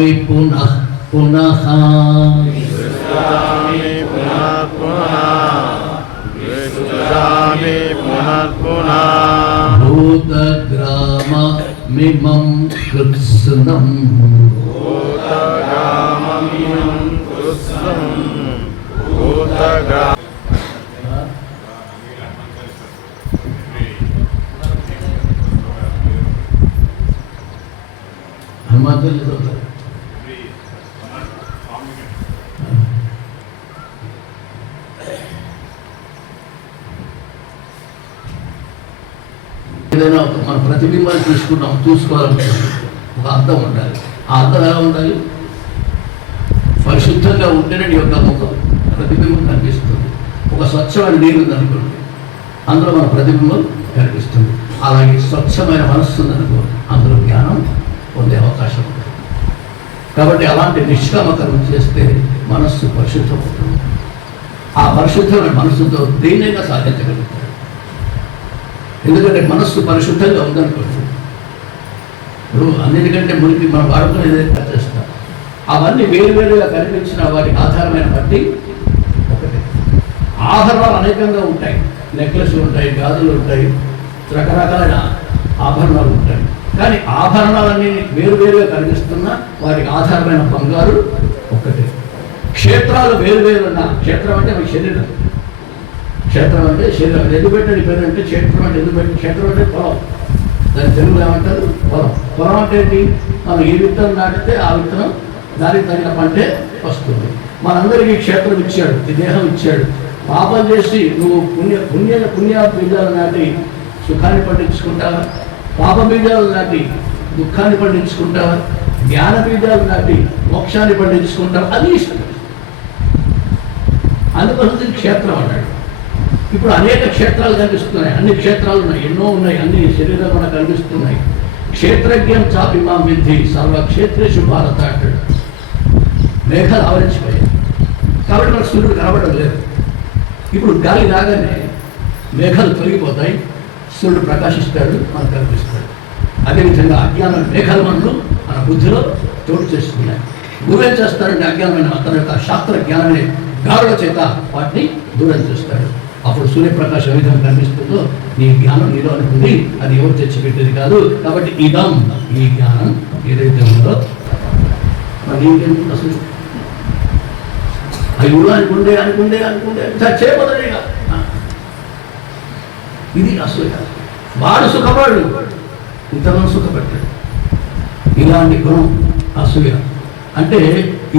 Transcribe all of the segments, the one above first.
पुनः पुनः भूतग्राममिमं कृत्स्नम् ఏదైనా మన ప్రతిబింబాన్ని చూసుకోవాలనుకుంటున్నాం, ఒక అర్థం ఉండాలి. ఆ అర్థం ఎలా ఉండాలి? పరిశుద్ధంగా ఉంటేనే నీ యొక్క ముఖం ప్రతిబింబం కనిపిస్తుంది. ఒక స్వచ్ఛమైన నీరు ఉందనుకోండి, అందులో మన ప్రతిబింబం కనిపిస్తుంది. అలాగే స్వచ్ఛమైన మనస్సు ఉందనుకో, అందులో జ్ఞానం పొందే అవకాశం ఉంటుంది. కాబట్టి అలాంటి నిష్కామకరం చేస్తే మనస్సు పరిశుద్ధమవుతుంది. ఆ పరిశుద్ధమైన మనస్సుతో దేన్నైనా సాధించగలుగుతాడు. ఎందుకంటే మనస్సు పరిశుద్ధంగా ఉందనుకోండి, ఇప్పుడు అన్నిటికంటే మురికి మనం వాడుకుని ఏదైనా చేస్తాం, అవన్నీ వేరువేరుగా కనిపించిన వాటి ఆధారమైన బట్టి ఒకటి. ఆభరణాలు అనేకంగా ఉంటాయి, నెక్లెస్లు ఉంటాయి, గాజులు ఉంటాయి, రకరకాలైన ఆభరణాలు ఉంటాయి. కానీ ఆభరణాలన్నీ వేరువేరుగా కనిపిస్తున్నా వాటికి ఆధారమైన బంగారు ఒక్కటే. క్షేత్రాలు వేరువేరున్నా, క్షేత్రం అంటే మీ శరీరం, క్షేత్రం అంటే శరీరం. ఎందుకు పెట్టండి పేరు అంటే క్షేత్రం అంటే ఎందుకు పెట్టి, క్షేత్రం అంటే పొలం. దాని తెలుగులో ఏమంటారు? పొలం. పొలం అంటే ఏంటి? మనం ఏ విత్తనం నాటితే ఆ విత్తనం దానికి తగిన పంటే వస్తుంది. మనందరికీ క్షేత్రం ఇచ్చాడు, ఈ దేహం ఇచ్చాడు. పాపం చేసి నువ్వు పుణ్య బీజాలు నాటి సుఖాన్ని పండించుకుంటావా? పాప బీజాలు నాటి దుఃఖాన్ని పండించుకుంటావా? జ్ఞాన బీజాలు నాటి మోక్షాన్ని పండించుకుంటావా? అది ఇష్టం. అందుకోసం దీనికి క్షేత్రం అన్నాడు. ఇప్పుడు అనేక క్షేత్రాలు కనిపిస్తున్నాయి, అన్ని క్షేత్రాలు ఉన్నాయి, ఎన్నో ఉన్నాయి, అన్ని శరీరం మనకు కనిపిస్తున్నాయి. క్షేత్రజ్ఞం చాపిమాం విద్ధి సర్వక్షేత్రేషు భారత అంటాడు. మేఘాలు ఆవరించిపోయాయి కాబట్టి మనకు సూర్యుడు కనబడడం లేదు. ఇప్పుడు గాలి రాగానే మేఘాలు తొలగిపోతాయి, సూర్యుడు ప్రకాశిస్తాడు, మనకు కనిపిస్తాడు. అదేవిధంగా అజ్ఞాన మేఘాలు మనలో మన బుద్ధిలో చోటు చేసుకున్నాయి. గురువేం చేస్తాడంటే అజ్ఞానమైన తన యొక్క శాస్త్ర జ్ఞానమే గారుల చేత వాటిని దూరం చేస్తాడు. అప్పుడు సూర్యప్రకాశం ఏ విధంగా కనిపిస్తుందో నీ జ్ఞానం నీలో అనుకుంది, అది ఎవరు తెచ్చిపెట్టేది కాదు. కాబట్టి ఇదం, ఈ జ్ఞానం ఏదైతే ఉందో మరి అసలు అవి కూడా అనుకుంటే చేయబోతుంది. ఇది అసూయ. వాడు సుఖపడు, ఇతరులను సుఖపెట్టాడు. ఇలాంటి గుణం అసూయ. అంటే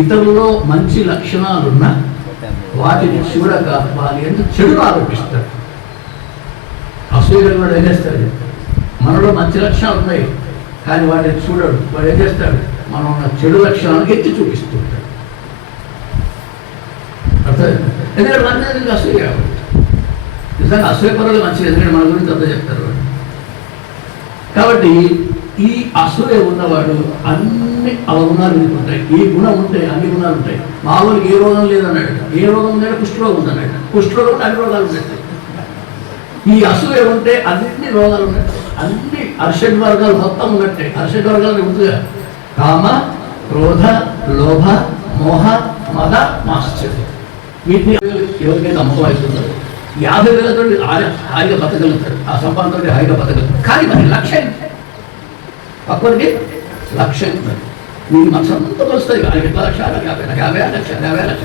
ఇతరులలో మంచి లక్షణాలున్న వాటిని చూడక వారి ఎందుకు చెడును ఆరోపిస్తాడు. అసూయలు కూడా ఏం చేస్తాడు? మనలో మంచి లక్షణాలు ఉన్నాయి కానీ వాటిని చూడడు. వాడు ఏం చేస్తాడు? మనం ఉన్న చెడు లక్షణాలను ఎత్తి చూపిస్తుంటాడు. అర్థం? ఎందుకంటే మన అసూయ కాబట్టి. నిజంగా అసూయ పనులు మంచిది, ఎందుకంటే మన గురించి అంతా చెప్తారు వాడు. కాబట్టి ఈ అసూయ ఉన్నవాడు అన్ని అవగుణాలు ఉంటాయి. ఈ గుణం ఉంటే అన్ని గుణాలు ఉంటాయి. మామూలుగా ఏ రోగం లేదన్నాడు, ఏ రోగం ఉందంటే కుష్ఠరోగం ఉందన్నాడు. కుష్ఠరోగం ఉంటే అన్ని రోగాలు ఉన్నాయి. ఈ అసూయ ఉంటే అన్ని రోగాలు ఉన్నాయి. అన్ని అర్షడ్ వర్గాలు మొత్తం ఉన్నట్టే. అర్షడ్ వర్గాలు ముందుగా కామ, క్రోధ, లోభ, మోహ, మద, మాశ్చర్యం. వీటిని ఎవరికైతే అమ్మకం అవుతుందో 50,000తో హాయిగా బతకగలుగుతాడు. ఆ సంపాదనతో హాయిగా బతకగలుగుతాడు. కానీ మరి లక్ష్యం పక్కడికి లక్ష్యం ఉన్నది. నీ మనసు అంతా వస్తుంది. ఆయనకి ఎట్లా లక్ష, 50 లక్ష.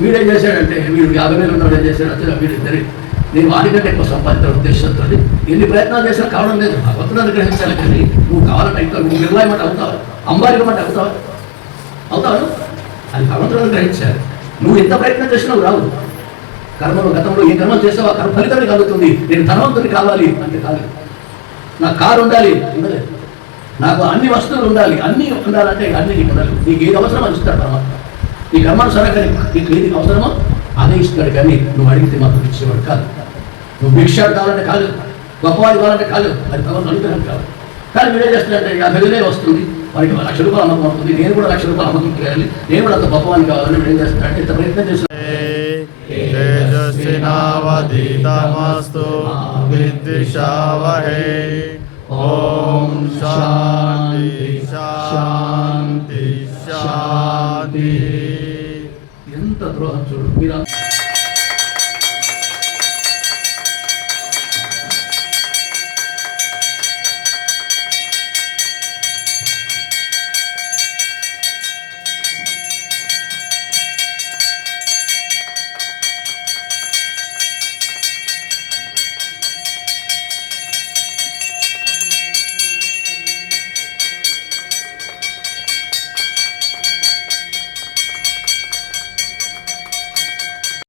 వీడేం చేశాడంటే, వీడు 50,000 ఉన్నవాడు ఏం చేశాడు? వీడిద్దరి నేను వాడికంటే ఎక్కువ సంపాదించిన ఉద్దేశంతో ఎన్ని ప్రయత్నాలు చేసినా కావడం లేదు. భగవంతుని గ్రహించాలి. కానీ నువ్వు కావాలంటే ఇంకా నువ్వు నిర్లయమంటే అవుతావా? అంబారికమంటే అవుతావా? అది భగవంతుని గ్రహించాలి. నువ్వు ఎంత ప్రయత్నం చేసినావు రావు. కర్మలు గతంలో ఏ కర్మలు చేసావో ఆ కర్మ ఫలితాన్ని కలుగుతుంది. నేను ధనవంతుని కావాలి అంటే కాలేదు. నాకు కారు ఉండాలి, ఉండలేదు. నాకు అన్ని వస్తువులు ఉండాలి, అన్నీ ఉండాలంటే అన్ని నీకు ఉండాలి. నీకు ఏది అవసరమో అది ఇస్తాడు పరమాత్మ. నీ కర్మానుసారంగా నీకు ఏది అవసరమో అదే ఇస్తాడు. కానీ నువ్వు అడిగితే మాత్రం ఇచ్చేవాడు కాదు. నువ్వు భిక్షాడు కావాలంటే కాదు, గొప్పవాడు కావాలంటే కాదు. అది భగవంతుని అనుగ్రహం కాదు. కానీ మీరేం చేస్తారంటే 50,000 వస్తుంది, వారికి ₹1,00,000 అమ్మకం అవుతుంది. నేను కూడా ₹1,00,000 అమ్మకం చేయాలి, నేను కూడా అంత గొప్పవాడిని కావాలని మీరు ఏం చేస్తారంటే ఇంత ప్రయత్నం చేస్తారు. ఓం శాంతి శాంతి. మీరు